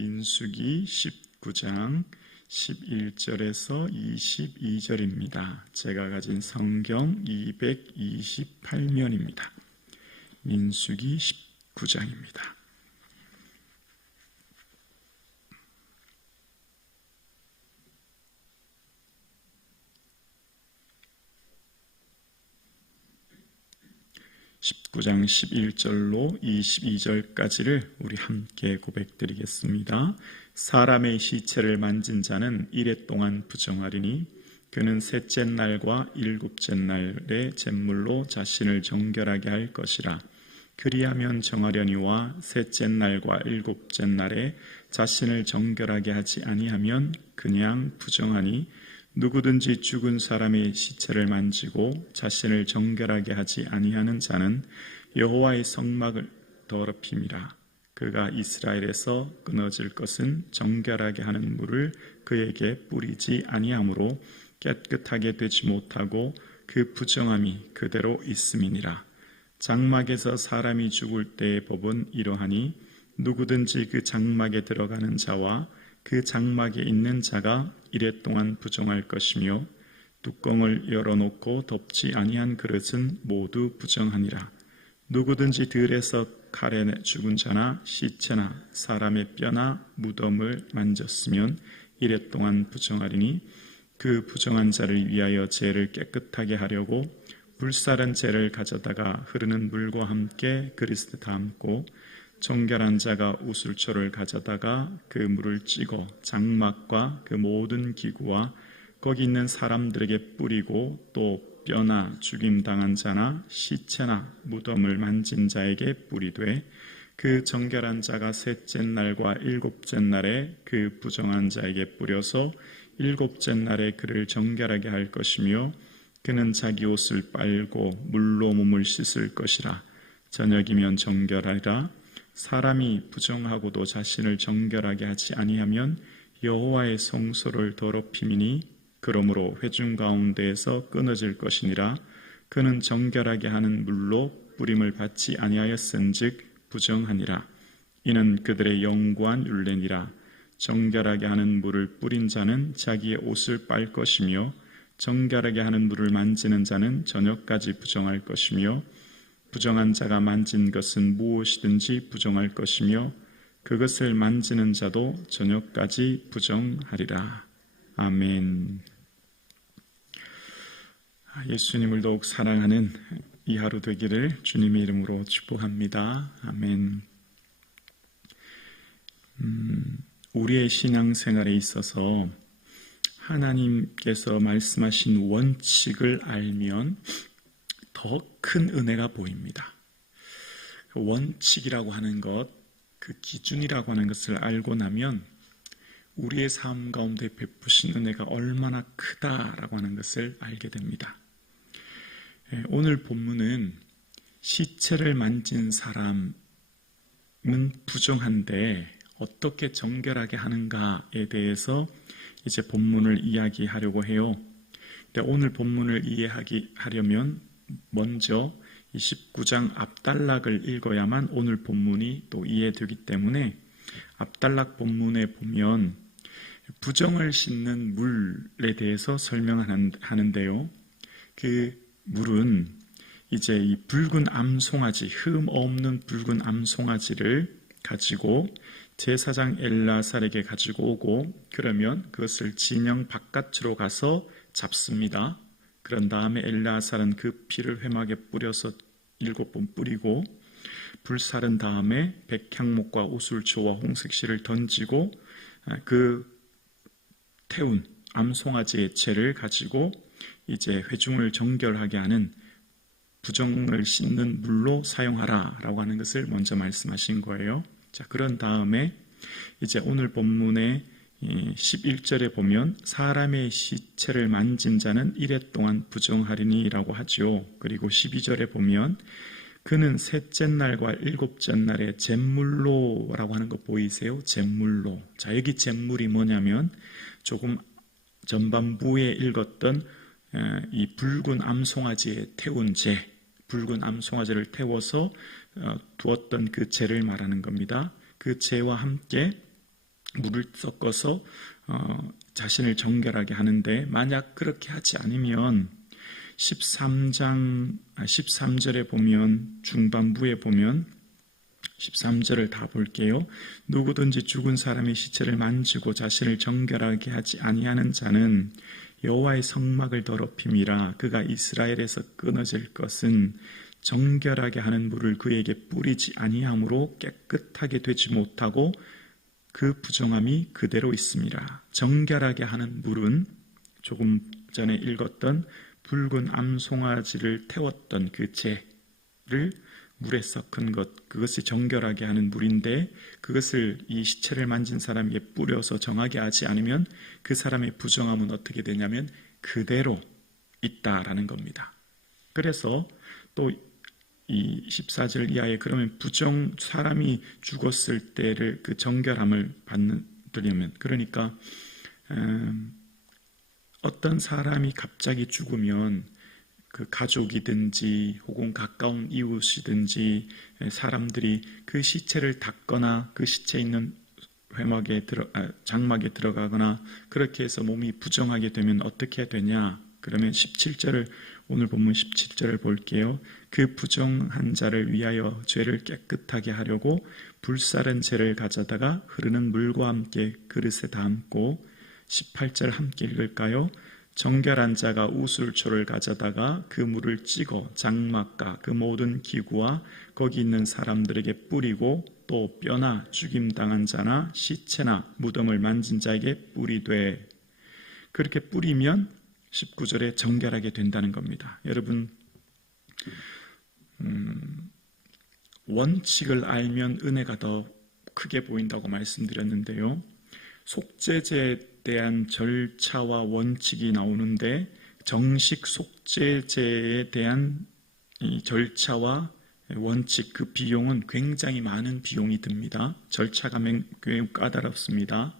민수기 19장 11절에서 22절입니다. 제가 가진 성경 228면입니다. 민수기 19장입니다. (19장) 11절로 22절까지를 우리 함께 고백드리겠습니다. 사람의 시체를 만진 자는 이레 동안 부정하리니 그는 셋째 날과 일곱째 날의 제물로 자신을 정결하게 할 것이라. 그리하면 정하려니와 셋째 날과 일곱째 날에 자신을 정결하게 하지 아니하면 그냥 부정하니, 누구든지 죽은 사람의 시체를 만지고 자신을 정결하게 하지 아니하는 자는 여호와의 성막을 더럽힘이라. 그가 이스라엘에서 끊어질 것은 정결하게 하는 물을 그에게 뿌리지 아니하므로 깨끗하게 되지 못하고 그 부정함이 그대로 있음이니라. 장막에서 사람이 죽을 때의 법은 이러하니, 누구든지 그 장막에 들어가는 자와 그 장막에 있는 자가 이레 동안 부정할 것이며, 뚜껑을 열어놓고 덮지 아니한 그릇은 모두 부정하니라. 누구든지 들에서 칼에 죽은 자나 시체나 사람의 뼈나 무덤을 만졌으면 이레 동안 부정하리니, 그 부정한 자를 위하여 죄를 깨끗하게 하려고 불사른 재를 가져다가 흐르는 물과 함께 그릇에 담고, 정결한 자가 우슬초를 가져다가 그 물을 찍어 장막과 그 모든 기구와 거기 있는 사람들에게 뿌리고, 또 뼈나 죽임당한 자나 시체나 무덤을 만진 자에게 뿌리되, 그 정결한 자가 셋째 날과 일곱째 날에 그 부정한 자에게 뿌려서 일곱째 날에 그를 정결하게 할 것이며, 그는 자기 옷을 빨고 물로 몸을 씻을 것이라. 저녁이면 정결하리라. 사람이 부정하고도 자신을 정결하게 하지 아니하면 여호와의 성소를 더럽힘이니, 그러므로 회중 가운데에서 끊어질 것이니라. 그는 정결하게 하는 물로 뿌림을 받지 아니하였은즉 부정하니라. 이는 그들의 영구한 율례니라. 정결하게 하는 물을 뿌린 자는 자기의 옷을 빨 것이며, 정결하게 하는 물을 만지는 자는 저녁까지 부정할 것이며, 부정한 자가 만진 것은 무엇이든지 부정할 것이며, 그것을 만지는 자도 저녁까지 부정하리라. 아멘. 예수님을 더욱 사랑하는 이 하루 되기를 주님의 이름으로 축복합니다. 아멘. 우리의 신앙생활에 있어서 하나님께서 말씀하신 원칙을 알면 더 큰 은혜가 보입니다. 원칙이라고 하는 것, 그 기준이라고 하는 것을 알고 나면 우리의 삶 가운데 베푸신 은혜가 얼마나 크다라고 하는 것을 알게 됩니다. 오늘 본문은 시체를 만진 사람은 부정한데 어떻게 정결하게 하는가에 대해서 이제 본문을 이야기하려고 해요. 근데 오늘 본문을 이해하려면 먼저 이 19장 앞단락을 읽어야만 오늘 본문이 또 이해되기 때문에, 앞단락 본문에 보면 부정을 씻는 물에 대해서 설명하는데요. 그 물은 이제 이 붉은 암송아지, 흠 없는 붉은 암송아지를 가지고 제사장 엘라살에게 가지고 오고, 그러면 그것을 진영 바깥으로 가서 잡습니다. 그런 다음에 엘라살은 그 피를 회막에 뿌려서 7번 뿌리고, 불사른 다음에 백향목과 우술초와 홍색실을 던지고, 그 태운 암송아지의 채를 가지고 이제 회중을 정결하게 하는 부정을 씻는 물로 사용하라라고 하는 것을 먼저 말씀하신 거예요. 자, 그런 다음에 이제 오늘 본문의 11절에 보면 사람의 시체를 만진 자는 이레 동안 부정하리니라고 하죠. 그리고 12절에 보면 그는 셋째 날과 일곱째 날에 잿물로라고 하는 거 보이세요? 잿물로. 자, 여기 잿물이 뭐냐면 조금 전반부에 읽었던 이 붉은 암송아지에 태운 재, 붉은 암송아지를 태워서 두었던 그 재를 말하는 겁니다. 그 재와 함께 물을 섞어서 자신을 정결하게 하는데, 만약 그렇게 하지 않으면 13절에 보면, 중반부에 보면 13절을 다 볼게요. 누구든지 죽은 사람의 시체를 만지고 자신을 정결하게 하지 아니하는 자는 여호와의 성막을 더럽힘이라. 그가 이스라엘에서 끊어질 것은 정결하게 하는 물을 그에게 뿌리지 아니하므로 깨끗하게 되지 못하고 그 부정함이 그대로 있습니다. 정결하게 하는 물은 조금 전에 읽었던 붉은 암송아지를 태웠던 그 재를 물에 섞은 것, 그것이 정결하게 하는 물인데, 그것을 이 시체를 만진 사람에게 뿌려서 정하게 하지 않으면 그 사람의 부정함은 어떻게 되냐면 그대로 있다라는 겁니다. 그래서 또 이 14절 이하에, 그러면 사람이 죽었을 때를 그 정결함을 받으려면, 그러니까 어떤 사람이 갑자기 죽으면 그 가족이든지 혹은 가까운 이웃이든지 사람들이 그 시체를 닦거나 그 시체 있는 장막에 들어가거나 그렇게 해서 몸이 부정하게 되면 어떻게 되냐? 그러면 17절을, 오늘 본문 17절을 볼게요. 그 부정한 자를 위하여 죄를 깨끗하게 하려고 불사른 재를 가져다가 흐르는 물과 함께 그릇에 담고, 18절 함께 읽을까요? 정결한 자가 우슬초를 가져다가 그 물을 찍어 장막과 그 모든 기구와 거기 있는 사람들에게 뿌리고, 또 뼈나 죽임당한 자나 시체나 무덤을 만진 자에게 뿌리되, 그렇게 뿌리면 19절에 정결하게 된다는 겁니다. 여러분, 원칙을 알면 은혜가 더 크게 보인다고 말씀드렸는데요. 속죄제에 대한 절차와 원칙이 나오는데, 정식 속죄제에 대한 이 절차와 원칙, 그 비용은 굉장히 많은 비용이 듭니다. 절차가 매우 까다롭습니다.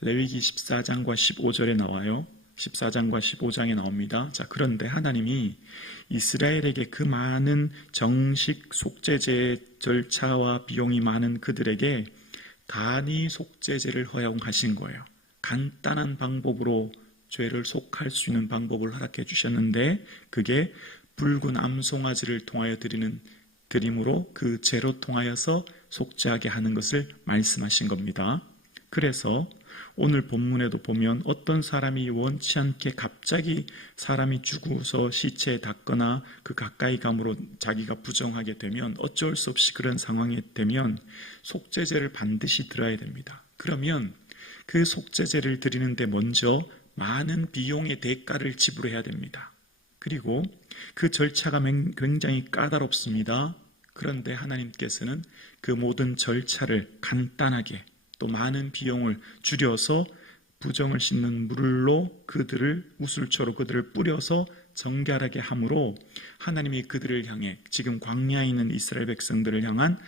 레위기 14장과 15절에 나와요. 14장과 15장에 나옵니다. 자, 그런데 하나님이 이스라엘에게 그 많은 정식 속죄제 절차와 비용이 많은 그들에게 간이 속죄제를 허용하신 거예요. 간단한 방법으로 죄를 속할 수 있는 방법을 허락해 주셨는데, 그게 붉은 암송아지를 통하여 드림으로 그 죄로 통하여서 속죄하게 하는 것을 말씀하신 겁니다. 그래서 오늘 본문에도 보면 어떤 사람이 원치 않게 갑자기 사람이 죽어서 시체에 닿거나 그 가까이 감으로 자기가 부정하게 되면, 어쩔 수 없이 그런 상황이 되면 속죄제를 반드시 드려야 됩니다. 그러면 그 속죄제를 드리는데 먼저 많은 비용의 대가를 지불해야 됩니다. 그리고 그 절차가 굉장히 까다롭습니다. 그런데 하나님께서는 그 모든 절차를 간단하게, 또 많은 비용을 줄여서 부정을 씻는 물로 우슬초로 그들을 뿌려서 정결하게 함으로, 하나님이 그들을 향해, 지금 광야에 있는 이스라엘 백성들을 향한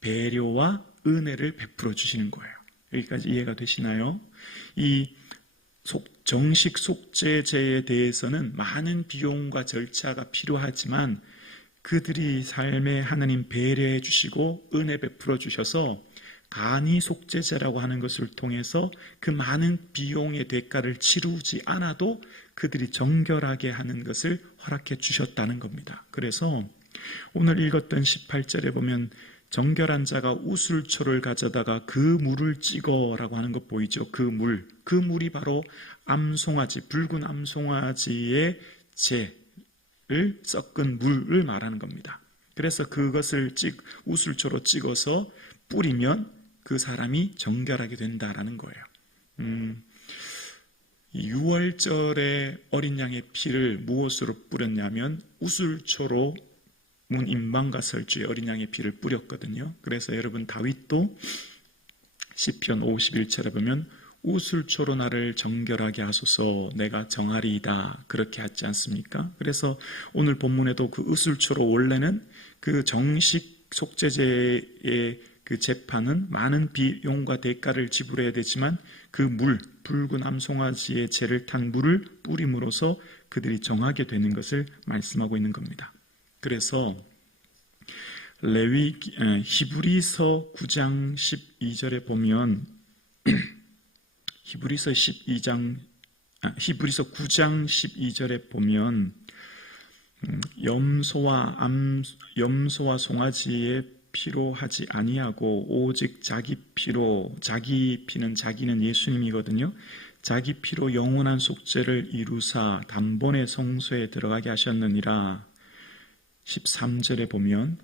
배려와 은혜를 베풀어 주시는 거예요. 여기까지 이해가 되시나요? 이 정식 속죄제에 대해서는 많은 비용과 절차가 필요하지만 그들이 삶에 하나님 배려해 주시고 은혜 베풀어 주셔서 간이 속죄제라고 하는 것을 통해서 그 많은 비용의 대가를 치르지 않아도 그들이 정결하게 하는 것을 허락해 주셨다는 겁니다. 그래서 오늘 읽었던 18절에 보면 정결한 자가 우슬초를 가져다가 그 물을 찍어라고 하는 것 보이죠? 그 물이 바로 암송아지, 붉은 암송아지의 재를 섞은 물을 말하는 겁니다. 그래서 그것을 우슬초로 찍어서 뿌리면 그 사람이 정결하게 된다라는 거예요. 6월절에 어린 양의 피를 무엇으로 뿌렸냐면 우슬초로 문 임방과 설주에 어린 양의 피를 뿌렸거든요. 그래서 여러분, 다윗도 시편 51절에 보면 우슬초로 나를 정결하게 하소서 내가 정하리이다, 그렇게 하지 않습니까? 그래서 오늘 본문에도 그 우슬초로, 원래는 그 정식 속죄제의 그 재판은 많은 비용과 대가를 지불해야 되지만 그 붉은 암송아지의 재를 탄 물을 뿌림으로써 그들이 정하게 되는 것을 말씀하고 있는 겁니다. 그래서 히브리서 9장 12절에 보면 히브리서 9장 12절에 보면 염소와 송아지의 피로 하지 아니하고 오직 자기 피는 자기는 예수님이거든요. 자기 피로 영원한 속죄를 이루사 단번에 성소에 들어가게 하셨느니라. 13절에 보면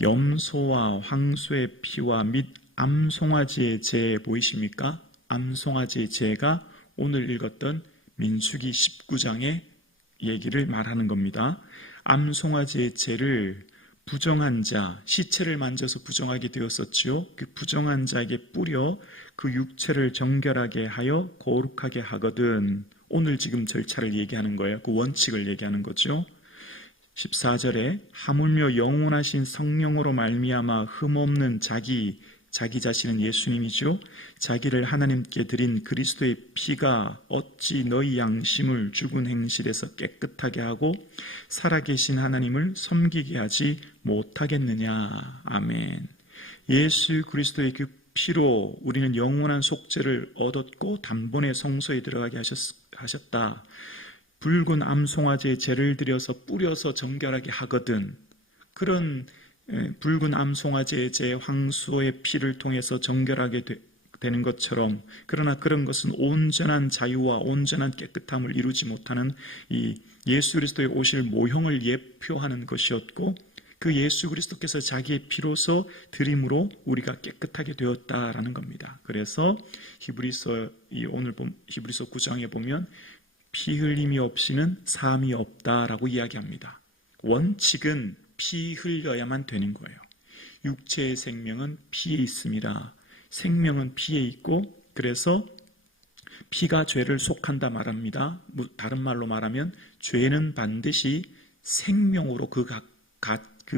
염소와 황소의 피와 및 암송아지의 제 보이십니까? 암송아지의 제가 오늘 읽었던 민수기 19장의 얘기를 말하는 겁니다. 암송아지의 제를 부정한 자, 시체를 만져서 부정하게 되었었지요. 그 부정한 자에게 뿌려 그 육체를 정결하게 하여 거룩하게 하거든. 오늘 지금 절차를 얘기하는 거예요. 그 원칙을 얘기하는 거죠. 14절에 하물며 영원하신 성령으로 말미암아 흠없는 자기 자신은 예수님이죠. 자기를 하나님께 드린 그리스도의 피가 어찌 너희 양심을 죽은 행실에서 깨끗하게 하고 살아계신 하나님을 섬기게 하지 못하겠느냐. 아멘. 예수 그리스도의 그 피로 우리는 영원한 속죄를 얻었고 단번에 성소에 들어가게 하셨다. 붉은 암송아지의 제를 들여서 뿌려서 정결하게 하거든. 그런 붉은 암송아지의 제 황소의 피를 통해서 정결하게 되는 것처럼, 그러나 그런 것은 온전한 자유와 온전한 깨끗함을 이루지 못하는 이 예수 그리스도의 오실 모형을 예표하는 것이었고, 그 예수 그리스도께서 자기의 피로서 드림으로 우리가 깨끗하게 되었다라는 겁니다. 그래서 히브리서 9장에 보면 피 흘림이 없이는 사함이 없다라고 이야기합니다. 원칙은 피 흘려야만 되는 거예요. 육체의 생명은 피에 있습니다. 생명은 피에 있고, 그래서 피가 죄를 속한다 말합니다. 다른 말로 말하면 죄는 반드시 생명으로 그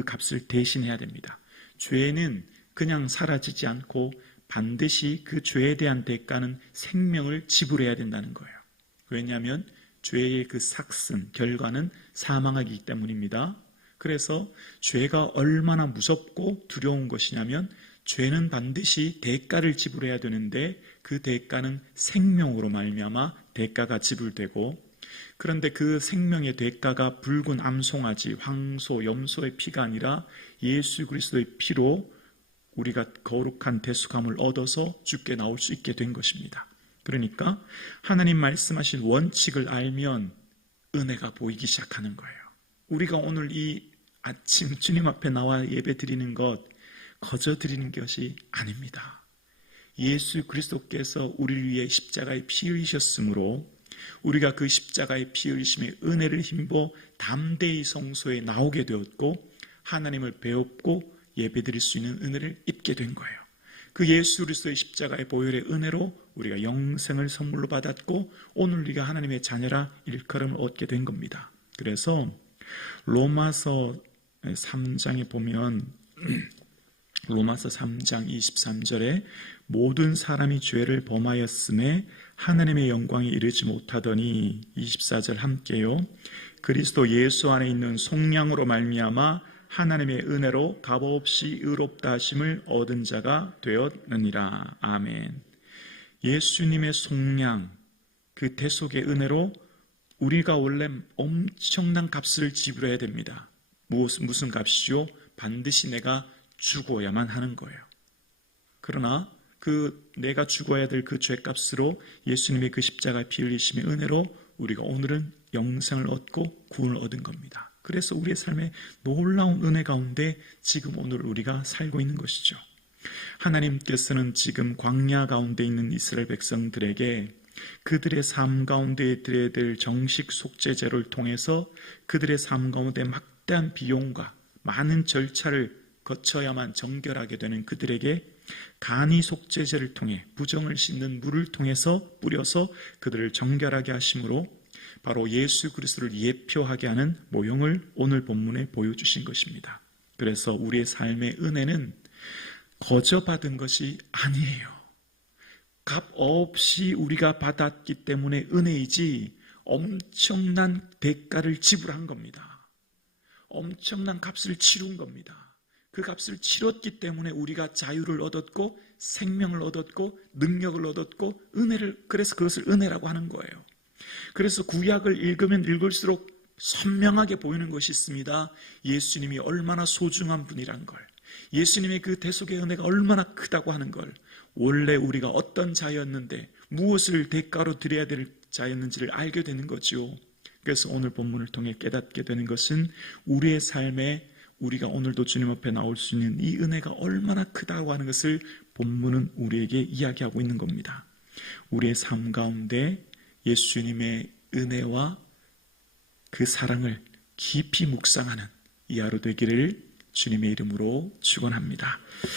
값을 대신해야 됩니다. 죄는 그냥 사라지지 않고 반드시 그 죄에 대한 대가는 생명을 지불해야 된다는 거예요. 왜냐하면 죄의 그 삭슨, 결과는 사망하기 때문입니다. 그래서 죄가 얼마나 무섭고 두려운 것이냐면 죄는 반드시 대가를 지불해야 되는데 그 대가는 생명으로 말미암아 대가가 지불되고, 그런데 그 생명의 대가가 붉은 암송아지, 황소, 염소의 피가 아니라 예수 그리스도의 피로 우리가 거룩한 대속함을 얻어서 주께 나올 수 있게 된 것입니다. 그러니까 하나님 말씀하신 원칙을 알면 은혜가 보이기 시작하는 거예요. 우리가 오늘 이 아침 주님 앞에 나와 예배 드리는 것 거저 드리는 것이 아닙니다. 예수 그리스도께서 우리를 위해 십자가에 피 흘리셨으므로 우리가 그 십자가의 피 흘리심의 은혜를 힘입어 담대히 성소에 나오게 되었고 하나님을 배웠고 예배 드릴 수 있는 은혜를 입게 된 거예요. 그 예수 그리스도의 십자가의 보혈의 은혜로 우리가 영생을 선물로 받았고 오늘 우리가 하나님의 자녀라 일컬음을 얻게 된 겁니다. 그래서 로마서 3장에 보면 로마서 3장 23절에 모든 사람이 죄를 범하였음에 하나님의 영광에 이르지 못하더니 24절 함께요. 그리스도 예수 안에 있는 속량으로 말미암아 하나님의 은혜로 값없이 의롭다 하심을 얻은 자가 되었느니라. 아멘. 예수님의 속량, 그 대속의 은혜로 우리가 원래 엄청난 값을 지불해야 됩니다. 무슨 값이요? 반드시 내가 죽어야만 하는 거예요. 그러나 그 내가 죽어야 될 그 죄값으로 예수님의 그 십자가 피 흘리심의 은혜로 우리가 오늘은 영생을 얻고 구원을 얻은 겁니다. 그래서 우리의 삶에 놀라운 은혜 가운데 지금 오늘 우리가 살고 있는 것이죠. 하나님께서는 지금 광야 가운데 있는 이스라엘 백성들에게 그들의 삶 가운데 드려야 될 정식 속죄제를 통해서 그들의 삶 가운데 막대한 비용과 많은 절차를 거쳐야만 정결하게 되는 그들에게 간이 속죄제를 통해 부정을 씻는 물을 통해서 뿌려서 그들을 정결하게 하심으로 바로 예수 그리스도를 예표하게 하는 모형을 오늘 본문에 보여주신 것입니다. 그래서 우리의 삶의 은혜는 거저 받은 것이 아니에요. 값 없이 우리가 받았기 때문에 은혜이지 엄청난 대가를 지불한 겁니다. 엄청난 값을 치른 겁니다. 그 값을 치렀기 때문에 우리가 자유를 얻었고 생명을 얻었고 능력을 얻었고 그래서 그것을 은혜라고 하는 거예요. 그래서 구약을 읽으면 읽을수록 선명하게 보이는 것이 있습니다. 예수님이 얼마나 소중한 분이란 걸, 예수님의 그 대속의 은혜가 얼마나 크다고 하는 걸, 원래 우리가 어떤 자였는데 무엇을 대가로 드려야 될 자였는지를 알게 되는 거지요. 그래서 오늘 본문을 통해 깨닫게 되는 것은 우리의 삶에 우리가 오늘도 주님 앞에 나올 수 있는 이 은혜가 얼마나 크다고 하는 것을 본문은 우리에게 이야기하고 있는 겁니다. 우리의 삶 가운데 예수님의 은혜와 그 사랑을 깊이 묵상하는 이 하루 되기를 주님의 이름으로 축원합니다.